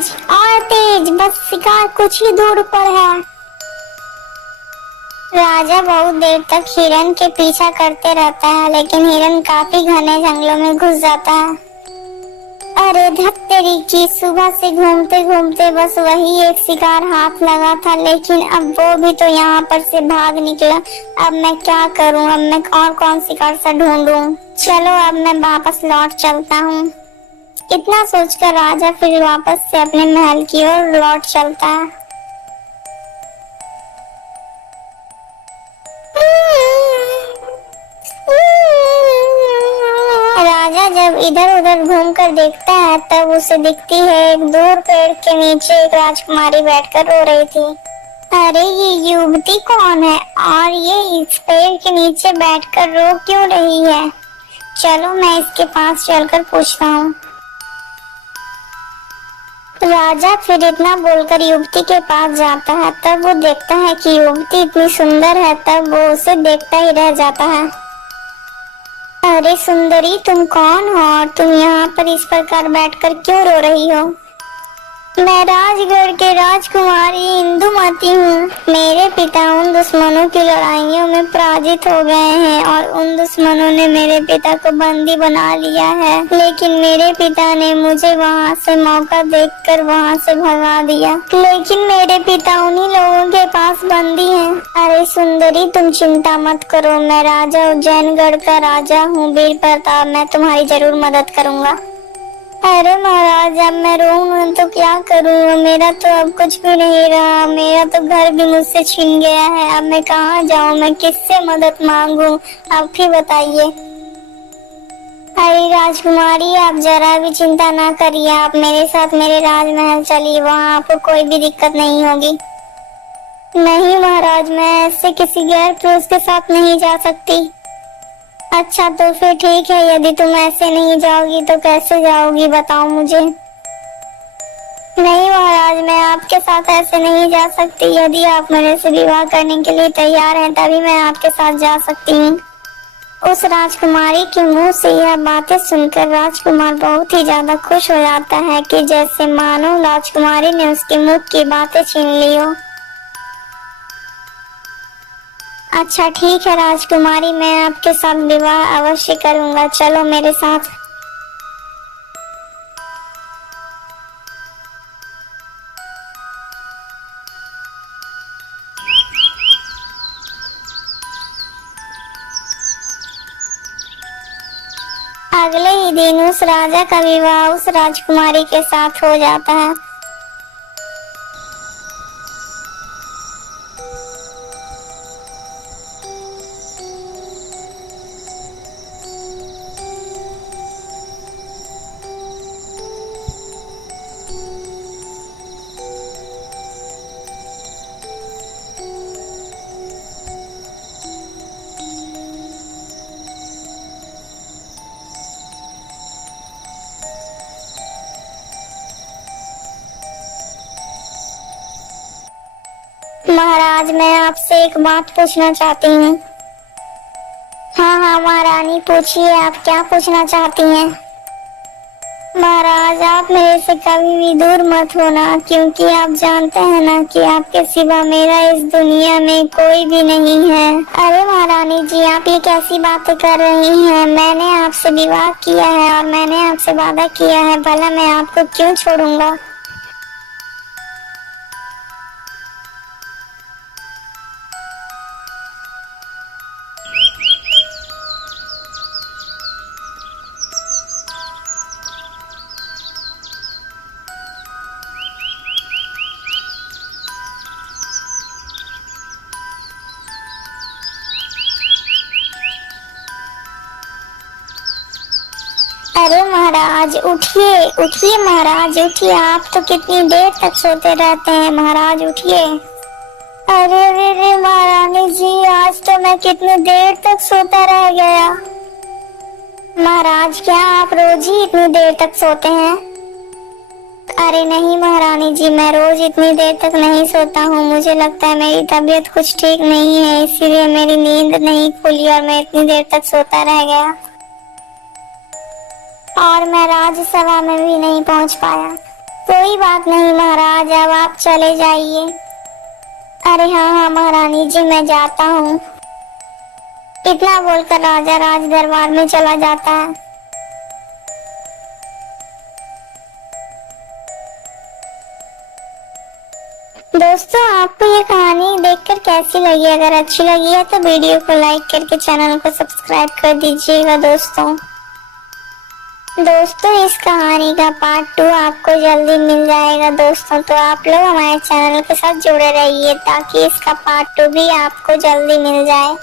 और तेज, बस शिकार कुछ ही दूर पर है। राजा बहुत देर तक हिरन के पीछा करते रहता है, लेकिन हिरन काफी घने जंगलों में घुस जाता है। अरे धत तेरी की, सुबह से घूमते घूमते बस वही एक शिकार हाथ लगा था, लेकिन अब वो भी तो यहाँ पर से भाग निकला। अब मैं क्या करूँ? अब मैं और कौन शिकार से ढूंढूं? चलो अब मैं वापस लौट चलता हूँ। इतना सोचकर राजा फिर वापस से अपने महल की ओर लौट चलता है। राजा जब इधर उधर घूमकर देखता है तब उसे दिखती है एक दूर पेड़ के नीचे एक राजकुमारी बैठकर रो रही थी। अरे ये युवती कौन है और ये इस पेड़ के नीचे बैठकर रो क्यों रही है? चलो मैं इसके पास चलकर पूछता हूँ। राजा फिर इतना बोलकर युवती के पास जाता है। तब वो देखता है कि युवती इतनी सुंदर है, तब वो उसे देखता ही रह जाता है। अरे सुंदरी, तुम कौन हो और तुम यहाँ पर इस प्रकार बैठकर क्यों रो रही हो? मैं राजगढ़ के राजकुमारी इंदुमती हूँ। मेरे पिता उन दुश्मनों की लड़ाइयों में पराजित हो गए हैं और उन दुश्मनों ने मेरे पिता को बंदी बना लिया है, लेकिन मेरे पिता ने मुझे वहाँ से मौका देखकर वहाँ से भगा दिया। लेकिन मेरे पिता उन्हीं लोगों के पास बंदी हैं। अरे सुंदरी, तुम चिंता मत करो, मैं राजा उज्जैनगढ़ का राजा हूँ वीर प्रताप, मैं तुम्हारी जरूर मदद करूँगा। अरे महाराज, अब मैं रोऊं तो क्या करूं? मेरा तो अब कुछ भी नहीं रहा, मेरा तो घर भी मुझसे छीन गया है। अब मैं कहाँ जाऊं? मैं किससे मदद मांगूं? आप ही बताइए। अरे राजकुमारी, आप जरा भी चिंता ना करिए, आप मेरे साथ मेरे राजमहल चलिए, वहाँ आपको कोई भी दिक्कत नहीं होगी। नहीं महाराज, मैं ऐसे किसी गैर पुरुष के साथ नहीं जा सकती। अच्छा तो फिर ठीक है, यदि तुम ऐसे नहीं जाओगी तो कैसे जाओगी, बताओ मुझे। नहीं महाराज, मैं आपके साथ ऐसे नहीं जा सकती। यदि आप मेरे से विवाह करने के लिए तैयार हैं तभी मैं आपके साथ जा सकती हूँ। उस राजकुमारी के मुंह से यह बातें सुनकर राजकुमार बहुत ही ज्यादा खुश हो जाता है कि जैसे मानो राजकुमारी ने उसके मुख की बातें छीन ली हो। अच्छा ठीक है राजकुमारी, मैं आपके साथ विवाह अवश्य करूंगा, चलो मेरे साथ। अगले ही दिन उस राजा का विवाह उस राजकुमारी के साथ हो जाता है। महाराज, मैं आपसे एक बात पूछना चाहती हूँ। हाँ हाँ महारानी, पूछिए, आप क्या पूछना चाहती हैं? महाराज, आप मेरे से कभी भी दूर मत होना, क्योंकि आप जानते हैं ना कि आपके सिवा मेरा इस दुनिया में कोई भी नहीं है। अरे महारानी जी, आप ये कैसी बातें कर रही हैं? मैंने आपसे विवाह किया है और मैंने आपसे वादा किया है, भला मैं आपको क्यों छोड़ूंगा? अरे महाराज उठिए, उठिए महाराज उठिए, आप तो कितनी देर तक सोते रहते हैं, महाराज उठिए। अरे रे रे महारानी जी, आज तो मैं कितनी देर तक सोता रह गया। महाराज, क्या आप रोज ही इतनी देर तक सोते हैं? अरे नहीं महारानी जी, मैं रोज इतनी देर तक नहीं सोता हूँ, मुझे लगता है मेरी तबीयत कुछ ठीक नहीं है, इसीलिए मेरी नींद नहीं खुली और मैं इतनी देर तक सोता रह गया और मैं राजसभा में भी नहीं पहुंच पाया। कोई बात नहीं महाराज, अब आप चले जाइए। अरे हाँ हाँ महारानी जी, मैं जाता हूँ। इतना बोलकर राजा राज दरबार में चला जाता है। दोस्तों, आपको ये कहानी देखकर कैसी लगी? अगर अच्छी लगी है तो वीडियो को लाइक करके चैनल को सब्सक्राइब कर दीजिएगा। दोस्तों इस कहानी का पार्ट 2 आपको जल्दी मिल जाएगा दोस्तों, तो आप लोग हमारे चैनल के साथ जुड़े रहिए ताकि इसका पार्ट 2 भी आपको जल्दी मिल जाए।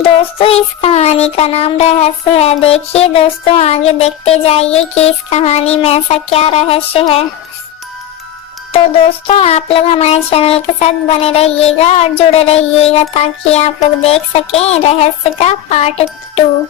दोस्तों इस कहानी का नाम रहस्य है। देखिए दोस्तों, आगे देखते जाइए कि इस कहानी में ऐसा क्या रहस्य है। तो दोस्तों आप लोग हमारे चैनल के साथ बने रहिएगा और जुड़े रहिएगा ताकि आप लोग देख सकें रहस्य का पार्ट 2।